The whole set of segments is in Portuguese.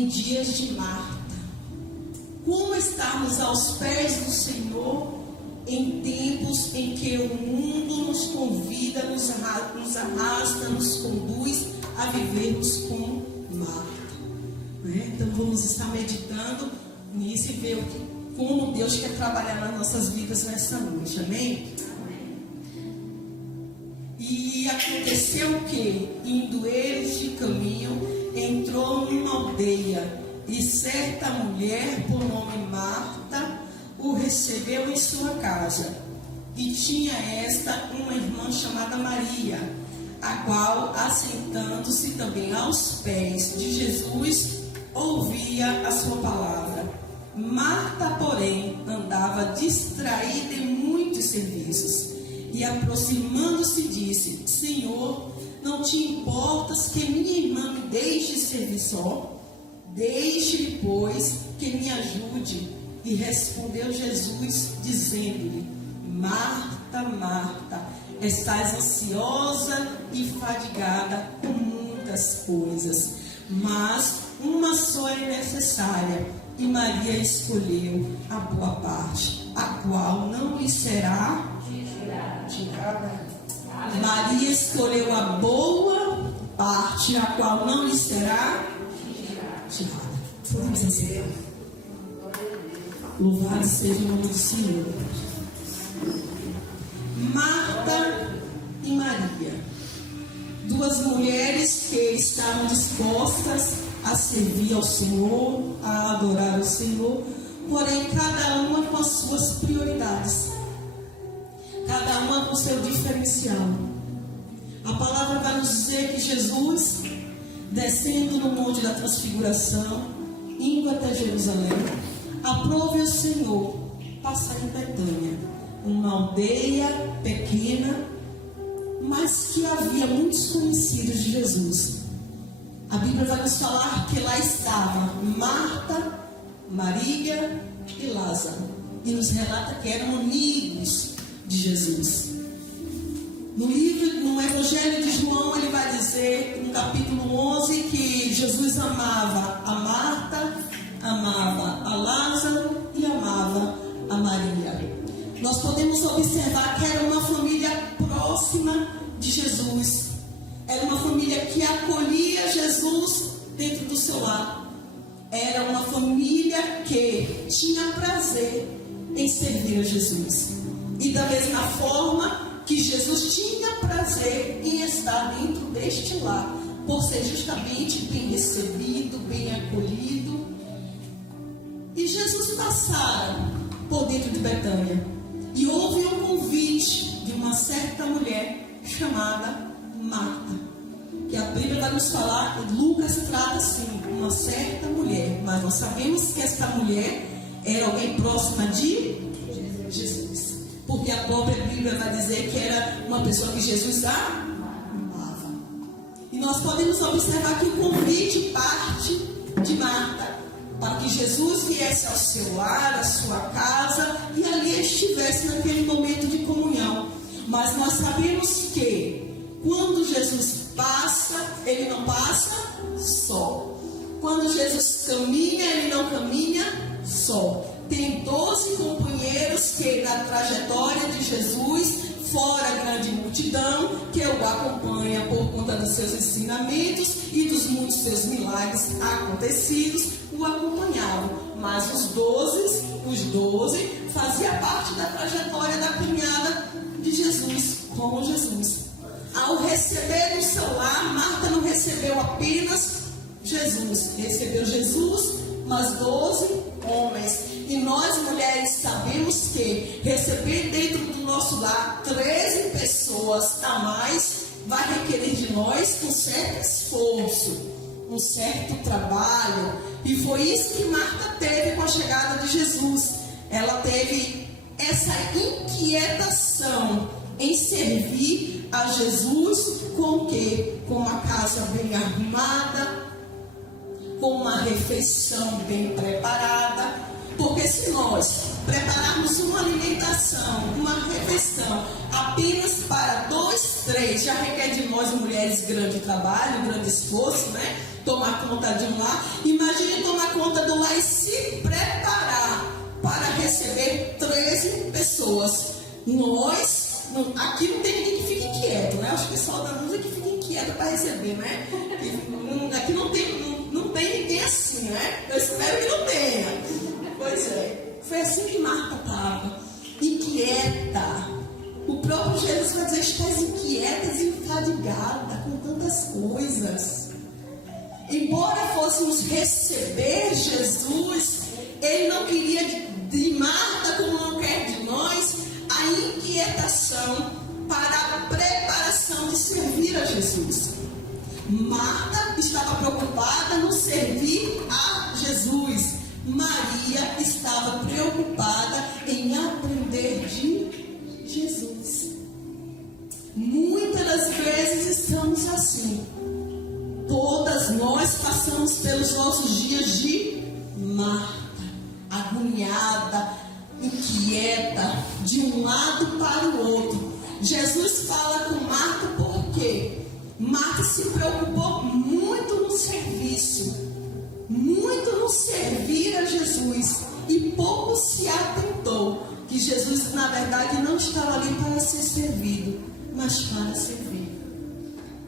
em dias de Marta. Como estarmos aos pés do Senhor em tempos em que o mundo nos convida, nos arrasta, nos conduz a vivermos como Marta, né? Então vamos estar meditando nisso e ver como Deus quer trabalhar nas nossas vidas nessa noite, amém? E aconteceu que, indo eles de caminho, entrou numa aldeia, e certa mulher, por nome Marta, o recebeu em sua casa. E tinha esta uma irmã chamada Maria, a qual, assentando-se também aos pés de Jesus, ouvia a sua palavra. Marta, porém, andava distraída em muitos serviços, e aproximando-se disse: Senhor, não te importas que minha irmã me deixe servir só? Deixe-lhe, pois, que me ajude. E respondeu Jesus, dizendo-lhe: Marta, Marta, estás ansiosa e fadigada com muitas coisas, mas uma só é necessária, e Maria escolheu a boa parte, a qual não lhe será tirada. Maria escolheu a boa parte, a qual não lhe será tirada. Vamos assim. Louvado seja o nome do Senhor. Marta e Maria, duas mulheres que estavam dispostas a servir ao Senhor, a adorar o Senhor, porém cada uma com as suas prioridades, cada uma com o seu diferencial. A palavra vai nos dizer que Jesus, descendo no Monte da Transfiguração, indo até Jerusalém, aprove ao Senhor passar em Betânia, uma aldeia pequena, mas que havia muitos conhecidos de Jesus. A Bíblia vai nos falar que lá estava Marta, Maria e Lázaro, e nos relata que eram amigos de Jesus. No Evangelho de João, ele vai dizer, no capítulo 11, que Jesus amava a Marta, amava a Lázaro e amava a Maria. Nós podemos observar que era uma família próxima de Jesus. Era uma família que acolhia Jesus dentro do seu lar. Era uma família que tinha prazer em servir a Jesus. E da mesma forma que Jesus tinha prazer em estar dentro deste lar, por ser justamente bem recebido, bem acolhido. E Jesus passara por dentro de Betânia e houve um convite de uma certa mulher chamada Marta, que a Bíblia vai nos falar, Lucas trata assim, uma certa mulher, mas nós sabemos que esta mulher era alguém próxima de Jesus, porque a própria Bíblia vai dizer que era uma pessoa que Jesus amava. E nós podemos observar que o convite parte de Marta, para que Jesus viesse ao seu lar, à sua casa, e ali estivesse naquele momento de comunhão. Mas nós sabemos que quando Jesus passa, ele não passa só. Quando Jesus caminha, ele não caminha só. Tem 12 companheiros que na trajetória de Jesus, fora a grande multidão, que o acompanha por conta dos seus ensinamentos e dos muitos seus milagres acontecidos, o acompanhavam. Mas os 12 faziam parte da trajetória da caminhada de Jesus, com Jesus. Ao receber no seu lar, Marta não recebeu apenas Jesus, recebeu Jesus, mas 12 homens. E nós, mulheres, sabemos que receber dentro do nosso lar 13 pessoas a mais vai requerer de nós um certo esforço, um certo trabalho. E foi isso que Marta teve com a chegada de Jesus. Ela teve essa inquietação em servir a Jesus com o quê? Com uma casa bem arrumada, com uma refeição bem preparada. Porque se nós prepararmos uma alimentação, uma refeição apenas para 2, três já requer de nós mulheres grande trabalho, grande esforço, né? Tomar conta de um lar. Imagine tomar conta do lar e se preparar para receber 13 pessoas. Nós, aqui não tem ninguém que fique inquieto, né? Acho que o pessoal da música que fica inquieto para receber, né? Aqui não tem ninguém assim, né? Eu espero que não tenha. Pois é, foi assim que Marta estava, inquieta. O próprio Jesus vai dizer: estás inquieta e enfadigada com tantas coisas. Embora fôssemos receber Jesus, Ele não queria de Marta, como não quer de nós, a inquietação para a preparação de servir a Jesus. Marta estava preocupada no servir a Jesus. Maria estava preocupada em aprender de Jesus. Muitas das vezes estamos assim. Todas nós passamos pelos nossos dias de Marta, agoniada, inquieta, de um lado para o outro. Jesus fala com Marta porque Marta se preocupou muito no serviço, muito no servir a Jesus, e pouco se atentou que Jesus, na verdade, não estava ali para ser servido, mas para servir.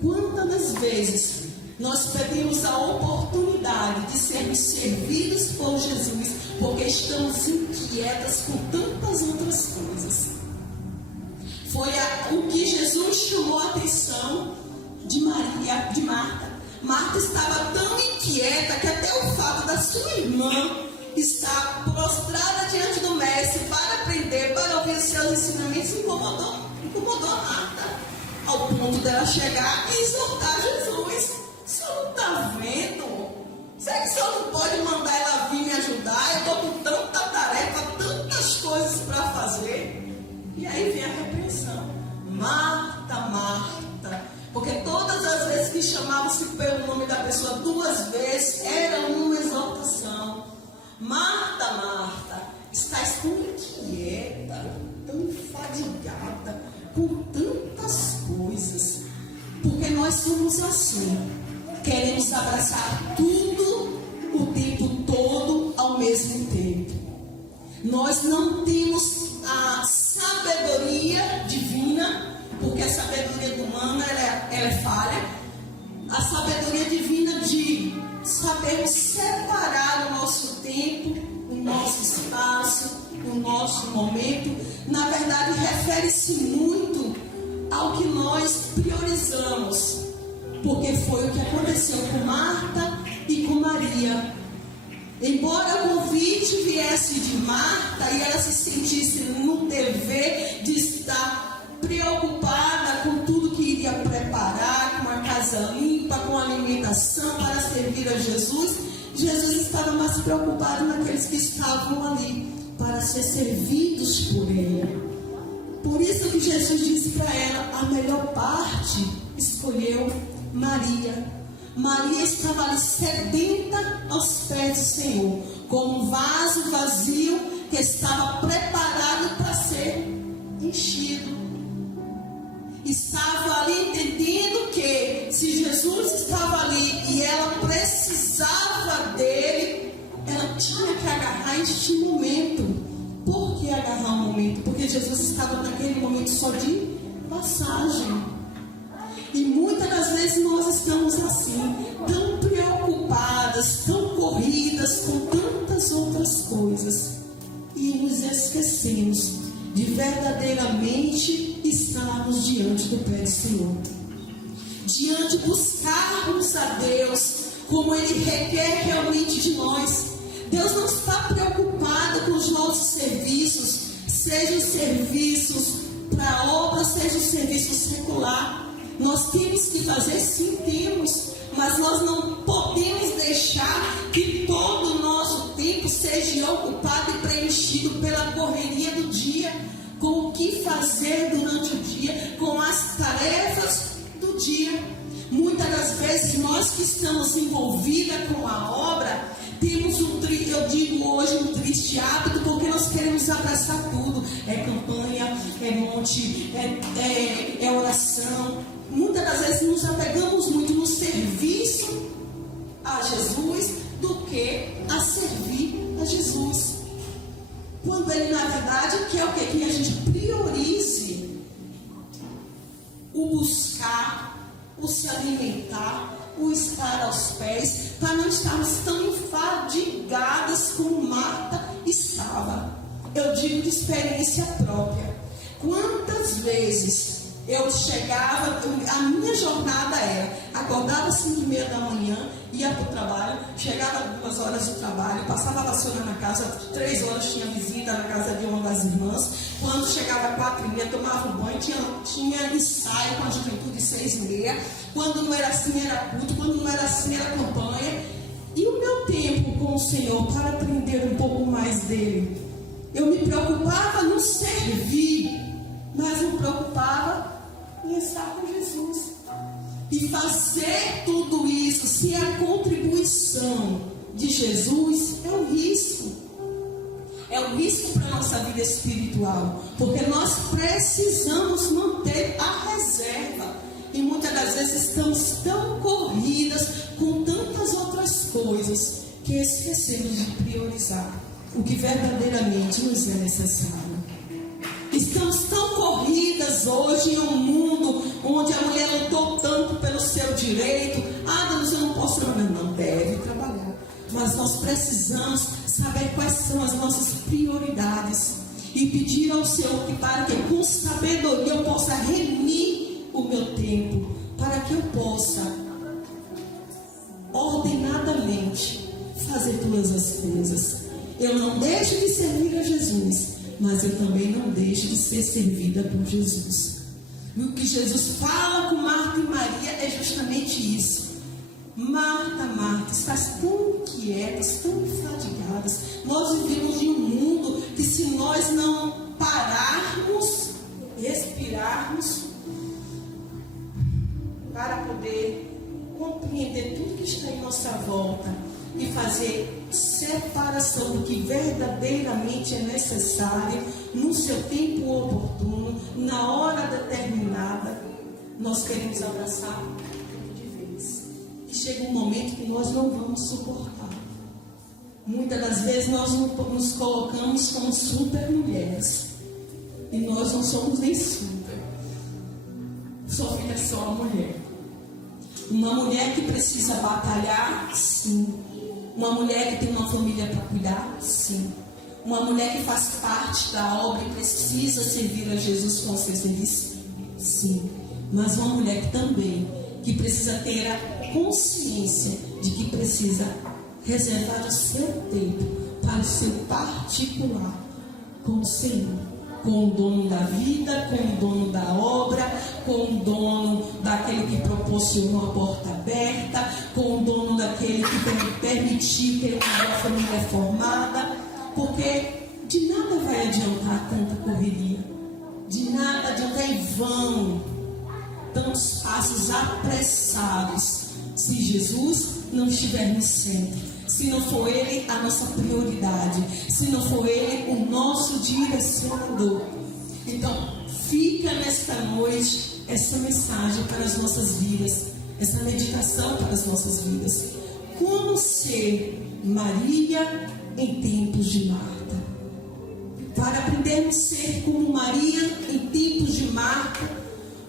Quantas das vezes nós perdemos a oportunidade de sermos servidos por Jesus porque estamos inquietas com tantas outras coisas? Foi o que Jesus chamou a atenção de Marta. Marta estava tão inquieta que até o fato da sua irmã estar prostrada diante do mestre para aprender, para ouvir os seus ensinamentos, incomodou a Marta, ao ponto dela chegar e exortar Jesus. O senhor não está vendo? Será que o senhor não pode mandar ela vir me ajudar? Eu estou com tanta tarefa, tantas coisas para fazer. E aí vem a repreensão: Marta, Marta. Porque todas as vezes que chamavam-se pelo nome da pessoa 2 vezes, era uma exortação. Marta, Marta, estás tão inquieta, tão enfadigada com tantas coisas. Porque nós somos assim. Queremos abraçar tudo o tempo todo ao mesmo tempo. Nós não temos a sabedoria divina, porque a sabedoria humana ela é falha. A sabedoria divina de saber separar o nosso tempo, o nosso espaço, o nosso momento, na verdade refere-se muito ao que nós priorizamos, porque foi o que aconteceu com Marta e com Maria. Embora o convite viesse de Marta e ela se sentisse no dever de estar preocupada com tudo que iria preparar, com a casa limpa, com a alimentação para servir a Jesus, Jesus estava mais preocupado naqueles que estavam ali para ser servidos por Ele. Por isso que Jesus disse para ela: a melhor parte escolheu Maria. Maria estava ali sedenta aos pés do Senhor, como um vaso vazio que estava preparado para ser enchido. Estava ali entendendo que se Jesus estava ali e ela precisava dele, ela tinha que agarrar este momento. Por que agarrar um momento? Porque Jesus estava naquele momento só de passagem. E muitas das vezes nós estamos assim, tão preocupadas, tão corridas com tantas outras coisas, e nos esquecemos de verdadeiramente estarmos diante do pé do Senhor, diante de buscarmos a Deus como Ele requer realmente de nós. Deus não está preocupado com os nossos serviços, sejam serviços para a obra, sejam serviços secular. Nós temos que fazer, sim, temos, mas nós não podemos deixar que todo o nosso tempo seja ocupado e preenchido pela correria do dia, com o que fazer durante o dia, com as tarefas do dia. Muitas das vezes nós que estamos envolvidas com a obra, temos eu digo hoje um triste hábito, porque nós queremos abraçar tudo. É campanha, é monte, é oração. Muitas das vezes nos apegamos muito no serviço a Jesus do que a servir a Jesus. Quando Ele, na verdade, quer o quê? Que a gente priorize o buscar, o se alimentar, o estar aos pés, para não estarmos tão enfadigadas como Marta estava. Eu digo de experiência própria. Quantas vezes eu chegava, a minha jornada era, acordava às 5h30 da manhã, ia para o trabalho, chegava às 2 horas do trabalho, passava a vassoura na casa, 3 horas tinha visita na casa de uma das irmãs, quando chegava às 4h30 tomava um banho, tinha ensaio com a juventude 6h30, quando não era assim era culto, quando não era assim era campanha. E o meu tempo com o Senhor para aprender um pouco mais dele, eu me preocupava no servir, mas me preocupava em estar com Jesus. E fazer tudo isso sem a contribuição de Jesus é um risco. É um risco para a nossa vida espiritual. Porque nós precisamos manter a reserva. E muitas das vezes estamos tão corridas com tantas outras coisas que esquecemos de priorizar o que verdadeiramente nos é necessário. Estamos tão corridas hoje em um mundo onde a mulher lutou tanto pelo seu direito. Deus, eu não posso trabalhar. Não, deve trabalhar. Mas nós precisamos saber quais são as nossas prioridades e pedir ao Senhor que para que com sabedoria eu possa remir o meu tempo, para que eu possa ordenadamente fazer todas as coisas. Eu não deixo de servir a Jesus, mas eu também não deixo de ser servida por Jesus. E o que Jesus fala com Marta e Maria é justamente isso. Marta, Marta, estás tão inquietas, tão enfadigadas. Nós vivemos em um mundo que, se nós não pararmos, respirarmos, para poder compreender tudo que está em nossa volta e fazer separação do que verdadeiramente é necessário no seu tempo oportuno, na hora determinada, nós queremos abraçar de vez. E chega um momento que nós não vamos suportar. Muitas das vezes nós nos colocamos como super mulheres e nós não somos nem super. Só fica só a mulher. Uma mulher que precisa batalhar, sim. Uma mulher que tem uma família para cuidar, sim. Uma mulher que faz parte da obra e precisa servir a Jesus com o seu serviço, sim. Mas uma mulher também que precisa ter a consciência de que precisa reservar o seu tempo para o seu particular com o Senhor, com o dono da vida, com o dono da obra, com o dono daquele que proporcionou a porta aberta, com o dono daquele que permitiu ter uma família formada, porque de nada vai adiantar tanta correria, de nada adianta em vão tantos passos apressados, se Jesus não estiver no centro, se não for Ele a nossa prioridade, se não for Ele o nosso direcionador. Então, fica nesta noite essa mensagem para as nossas vidas, essa meditação para as nossas vidas. Como ser Maria em tempos de Marta? Para aprendermos a ser como Maria em tempos de Marta,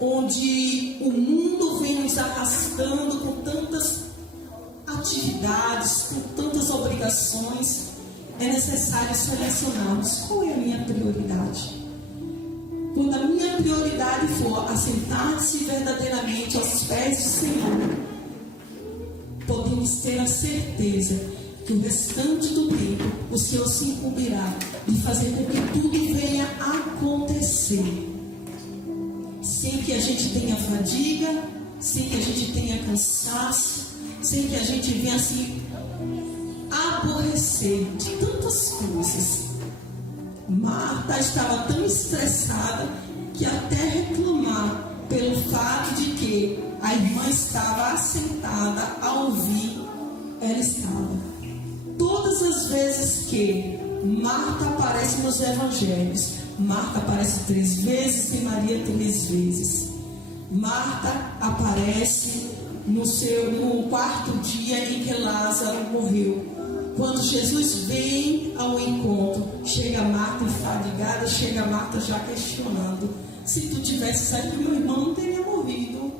onde o mundo vem nos arrastando com tantas atividades, com tantas obrigações, é necessário selecionarmos qual é a minha prioridade. Quando a minha prioridade for assentar-se verdadeiramente aos pés do Senhor, podemos ter a certeza que o restante do tempo o Senhor se incumbirá de fazer com que tudo venha a acontecer, sem que a gente tenha fadiga, sem que a gente tenha cansaço, sem que a gente venha se aborrecer de tantas coisas. Marta estava tão estressada que até reclamar pelo fato de que a irmã estava assentada a ouvir, ela estava. Todas as vezes que Marta aparece nos evangelhos. Marta aparece 3 vezes e Maria 3 vezes. Marta aparece no 4º dia em que Lázaro morreu. Quando Jesus vem ao encontro, chega Marta enfadigada, chega Marta já questionando: se tu tivesse saído, meu irmão não teria morrido.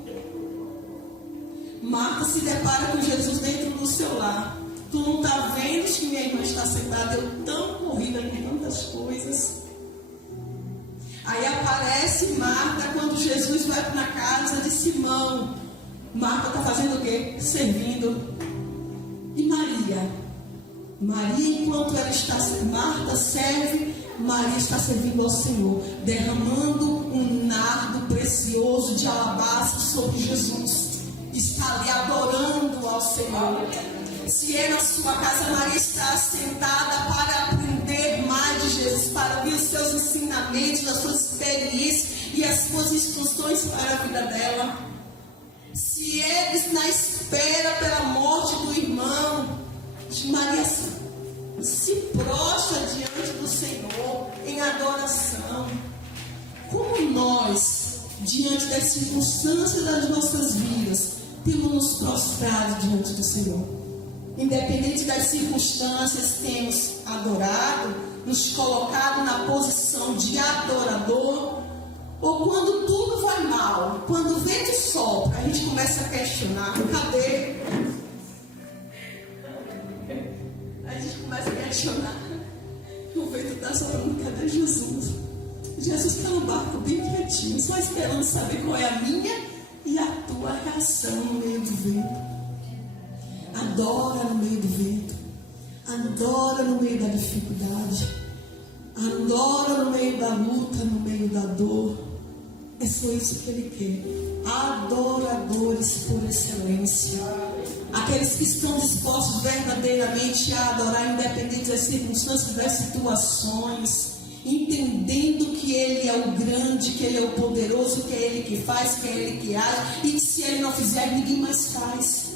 Marta se depara com Jesus dentro do seu lar. Tu não está vendo que minha irmã está sentada, eu tão corrida em tantas coisas. Aí aparece Marta quando Jesus vai para a casa de Simão. Marta está fazendo o quê? Servindo. E Maria? Maria, enquanto ela está, Marta serve, Maria está servindo ao Senhor, derramando um nardo precioso de alabastro sobre Jesus. Está ali adorando ao Senhor. Se é na sua casa, Maria está sentada para aprender mais de Jesus, para ouvir os seus ensinamentos, as suas experiências e as suas instruções para a vida dela. Se eles na espera pela morte do irmão, Maria se prostra diante do Senhor em adoração. Como nós, diante das circunstâncias das nossas vidas, temos nos prostrado diante do Senhor. Independente das circunstâncias, temos adorado, nos colocado na posição de adorador. Ou quando tudo vai mal, quando o vento sopra, a gente começa a questionar: cadê? A gente começa a questionar: o vento está soprando, cadê Jesus? Jesus está no barco bem quietinho, só esperando saber qual é a minha e a tua reação no meio do vento. Adora no meio do vento, adora no meio da dificuldade, adora no meio da luta, no meio da dor. É só isso que Ele quer. Adoradores por excelência, aqueles que estão dispostos verdadeiramente a adorar, independente das circunstâncias, das situações, entendendo que Ele é o grande, que Ele é o poderoso, que é Ele que faz, que é Ele que age, e que se Ele não fizer, ninguém mais faz.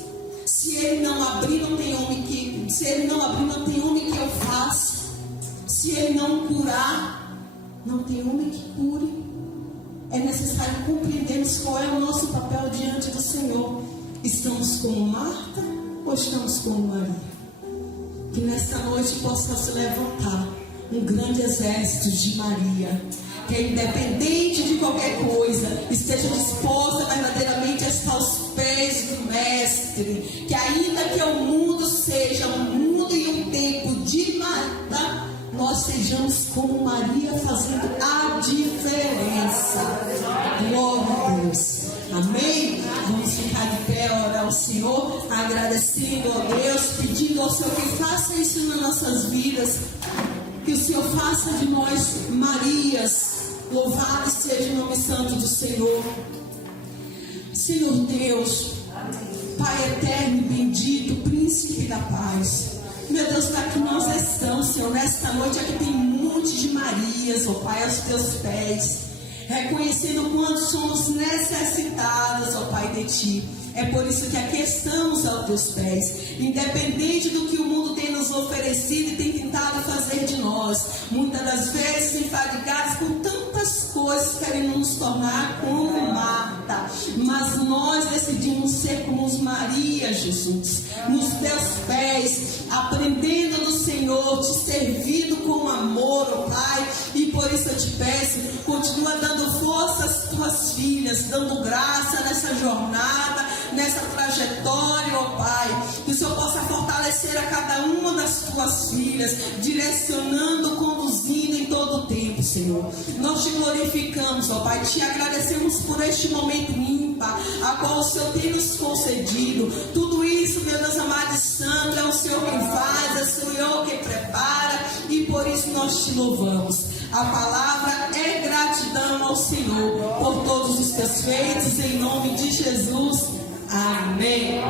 Se Ele não abrir, não tem homem que. Se Ele não abrir, não tem homem que eu faça. Se Ele não curar, não tem homem que cure. É necessário compreendermos qual é o nosso papel diante do Senhor. Estamos como Marta ou estamos como Maria? Que nesta noite possa se levantar um grande exército de Maria, que independente de qualquer coisa, esteja disposta verdadeiramente a estar aos pés do Mestre. Que ainda que o mundo seja um mundo e um tempo de Marta, nós sejamos como Maria, fazendo a diferença. Glória a Deus. Amém? Vamos ficar de pé, orar ao Senhor, agradecendo a Deus, pedindo ao Senhor que faça isso nas nossas vidas. Que o Senhor faça de nós Marias. Louvado seja o nome santo do Senhor. Senhor Deus, Pai eterno e bendito, Príncipe da paz. Meu Deus, para que nós estamos, Senhor, nesta noite aqui tem um monte de Marias, ó Pai, aos teus pés, reconhecendo quanto somos necessitadas, ó Pai, de Ti. É por isso que aqui estamos aos teus pés, independente do que o mundo tem nos oferecido e tem tentado fazer de nós, muitas das vezes enfadigados com tantas coisas, querendo nos tornar como Marta. Mas nós decidimos ser como os Maria, Jesus, nos teus pés, aprendendo do Senhor, te servindo com amor, ó Pai. E por isso eu te peço, continua dando força às tuas filhas, dando graça nessa jornada, nessa trajetória, ó Pai. Que o Senhor possa fortalecer a cada uma das tuas filhas, direcionando, conduzindo em todo o tempo, Senhor. Nós te glorificamos, ó Pai, te agradecemos por este momento ímpar, a qual o Senhor tem nos concedido. Tudo isso, meu Deus amado e santo, é o Senhor quem faz, é o Senhor quem prepara, e por isso nós te louvamos. A palavra é gratidão ao Senhor por todos os teus feitos, em nome de Jesus. Amém.